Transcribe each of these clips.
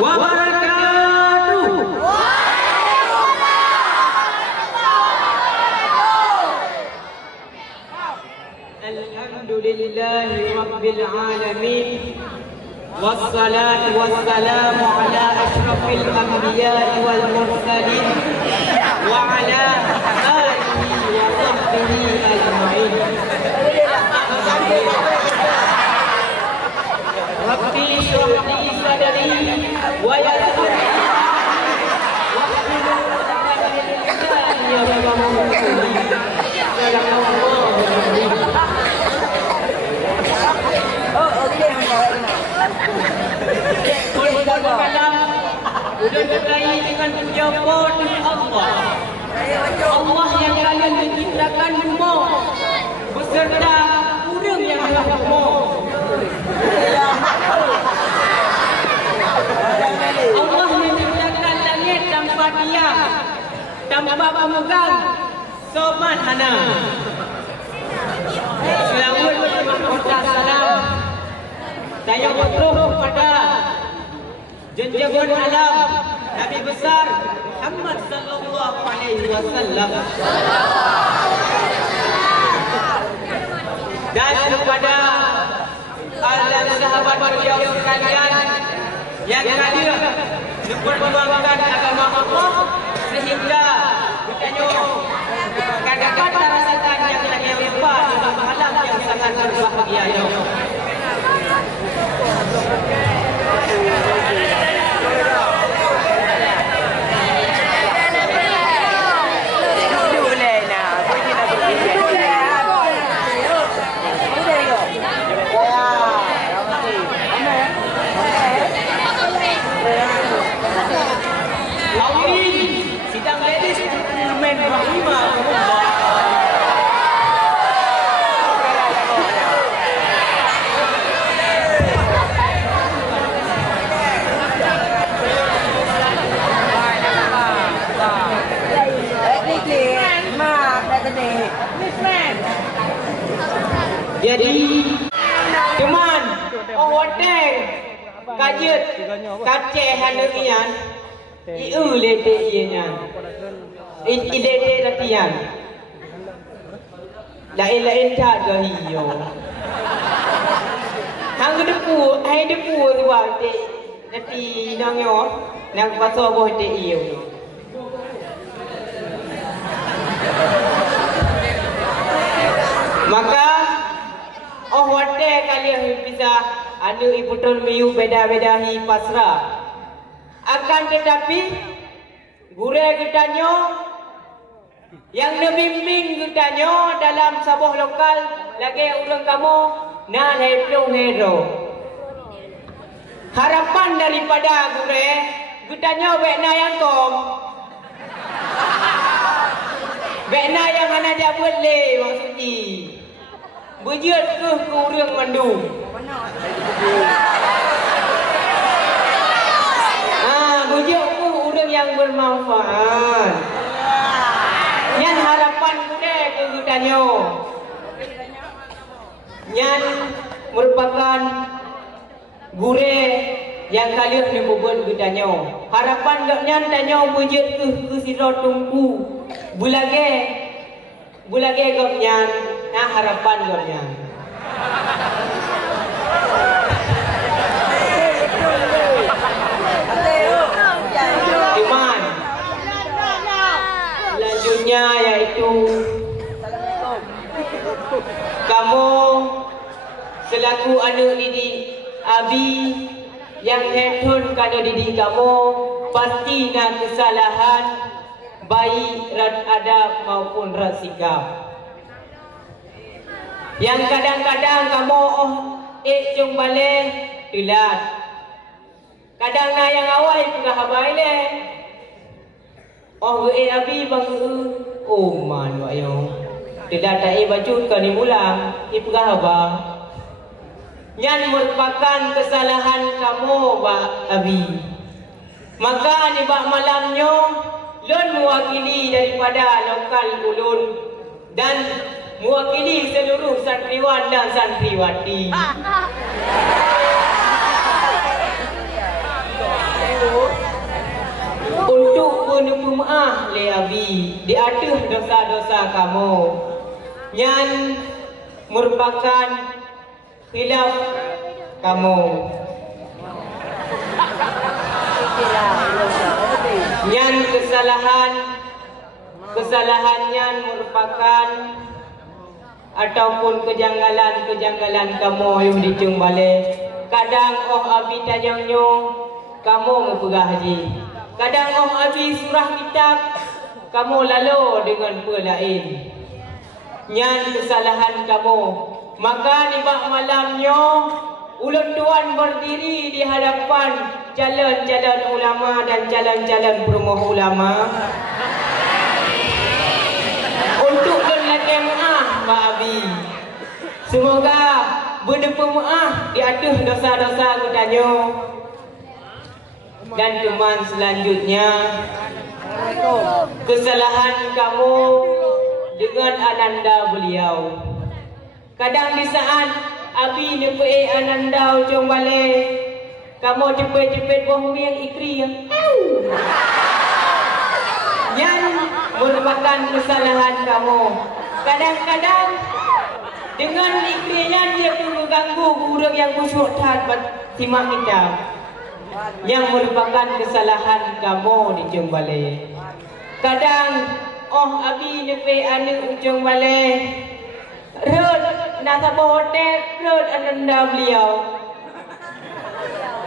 wabarakatuh. Alhamdulillahi rabbil alamin. Wassalatu wassalamu ala ashrafil anbiya'i wal mursalin wa ala alihi wa sahbihi ajma'in. Rabbi shrah li sadri wa yassir li amri wahlul 'uqdatam min lisani yafqahu qawli. Sudah berkait dengan penjabat Allah. Allah yang kalian menciptakan semua beserta kurang yang telah semua. Allah menciptakan langit tanpa diam, tanpa pemegang, sobat hana. Selawat berkata salam saya berdoa kepada jenjabun alam Nabi besar Muhammad sallallahu alaihi wasallam dan kepada para sahabat beliau sekalian yang hadir memperjuangkan agama Allah sehingga kita kadang-kadang rasakan yang lupa dalam malam yang sangat berbahagia. Sidang ladies gentlemen rahimahumullah. Jadi cuman hotel kajet kace hanerian iu lete ianya ilete latihan lain-lain tak gahiyo hang depu hai depu tuan te nanti nangyo nang paso boh te iu. Maka wate kalian bisa ada iputul miu beda-beda hi pasrah. Akan tetapi gure kitanya yang membimbing kitanya dalam sebuah lokal lagi urang kamu nah hero. Harapan daripada gure kitanya bekna yang kom. Bekna yang mana dia boleh maksudnya. Bujut ke urang mandu. Bujut ke urang yang bermanfaat. Yang harapan kuda ke gudanyo. Yang merupakan gure yang kalian ni buat gudanyo. Harapan gaknya danyo bujut ke siro tunggu. Bulage gaknya. Nah harapan gaknya. Iman. Selanjutnya yaitu kamu selaku anak didik Abi yang hetun kalau didik kamu pasti nak kesalahan baik rat adab maupun rat sikap. Yang kadang-kadang kamu cung balik telat. Kadang na yang awal pernah habai le. Abi bang man wa yo. Telat dai baju kan mulang pernah haba. Yang merupakan kesalahan kamu Pak Abi. Maka di bak malamnya lon mewakili daripada lokal ulun dan mewakili seluruh santriwan dan santriwati. le abi diatuh dosa-dosa kamu. Yang merupakan khilaf kamu. Yang kesalahannya merupakan ataupun kejanggalan kamu yang dicung balik. Kadang abi tanyangnya kamu mempegah haji. Kadang abi surah kitab kamu lalu dengan lain. Yang kesalahan kamu. Maka di bak malamnya ulun tuan berdiri di hadapan calon-calon ulama dan calon-calon perumahan ulama untuk lelaki maaf Pak Abi. Semoga berdepa maaf diatuh dosa-dosa kutanya. Dan teman selanjutnya, kesalahan kamu dengan ananda beliau. Kadang di saat Abi nepai ananda ujung balik, kamu cepet-cepet buang yang ikri yang merupakan kesalahan kamu. Kadang-kadang dengan ikrinya dia pun mengganggu orang yang khusyuk simak kita. Yang merupakan kesalahan kamu di ujung balik. Kadang Abi nepai anu ujung balik, rut nasabah hotel, rut ananda beliau.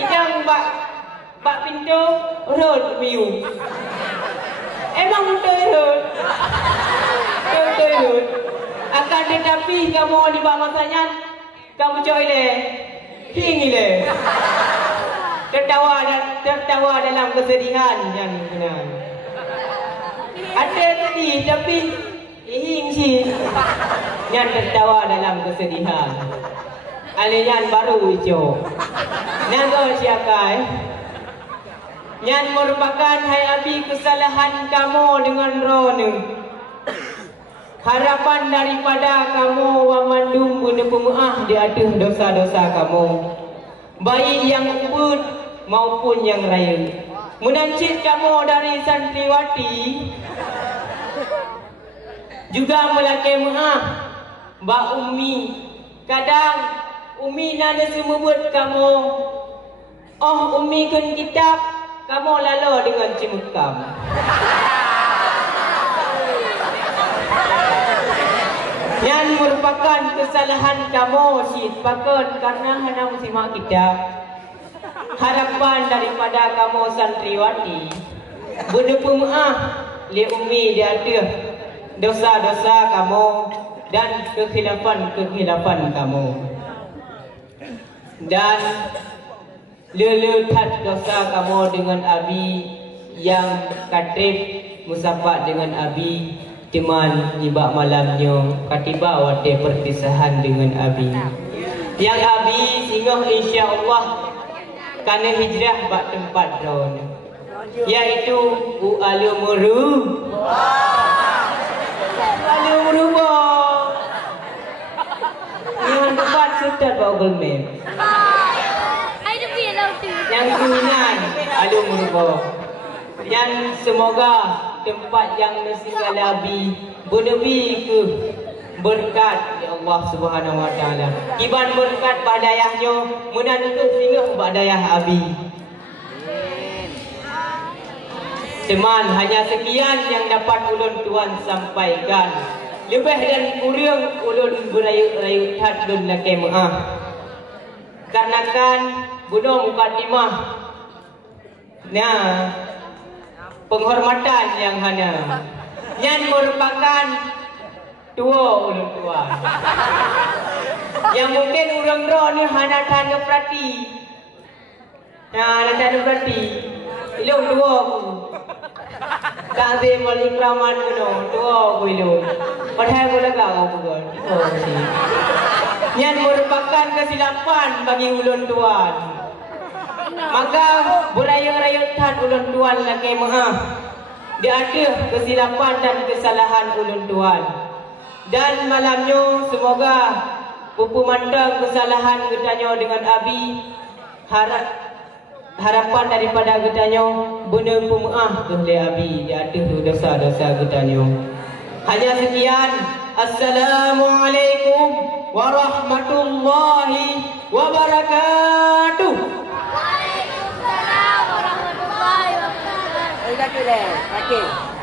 Idang bak pintu rut view. Emang betul rut? Betul rut. Akan tetapi kamu di bawah masanya kamu coy le, hingi le. Tertawa dalam kesedihan yang benar. Ada tadi tapi hing sih. Yang tertawa dalam kesedihan. Alian baru hijau. Naga siakai. Yang merupakan hai abi kesalahan kamu dengan ronu. Harapan daripada kamu wa mandum guna pemaaf diatuh dosa-dosa kamu. Baik yang ubud maupun yang raya. Menancit kamu dari santriwati. Juga melaki maaf Mbak Umi. Kadang Umi nada semua buat kamu. Umi kan kitab kamu lalu dengan cimukam. Yang merupakan kesalahan kamu si pakat karena hendak simak kitab. Harapan daripada kamu santriwati berdepa maaf li Umi diatuh dosa-dosa kamu dan kekhilafan kamu. Dan lelutat dosa kamu dengan Abi yang katrib musafat dengan Abi cuman ibak malamnya katiba wate perpisahan dengan Abi. Yang Abi singgah insya-Allah karena hijrah bak tempat drone yaitu Alumuru. Yang tempat sudah Google Map. Yang kuinan Alumuru. Yang semoga tempat yang nasingalabi berlebih ke berkat ya Allah Subhanahu wa taala. Kiban berkat badayahnya menantu singgah badayah Abi. Teman, hanya sekian yang dapat ulun tuan sampaikan. Lebih dan kurang ulun berayu-rayu hadun laki maaf. Karena kan bunuh mukadimah. Nah, penghormatan yang hanya yang merupakan tua ulun tuan. Yang mungkin urang roh ni hanya tanda perhati. Nah, tanda perhati. Ilung tua aku. Kasih malik raman kuno, tua aku ilung. Padahal aku lega aku bukan. Yang merupakan kesilapan bagi ulun tuan. Maka berayut-rayutan ulun tuan laki maaf. Dia ada kesilapan dan kesalahan ulun tuan. Dan malamnya semoga pupu mandang kesalahan ketanya dengan Abi. harapan daripada getanyo benar pemaaf tu le abi dia ada dosa-dosa getanyo. Hanya sekian. Assalamualaikum warahmatullahi wabarakatuh. Waalaikumsalam warahmatullahi wabarakatuh.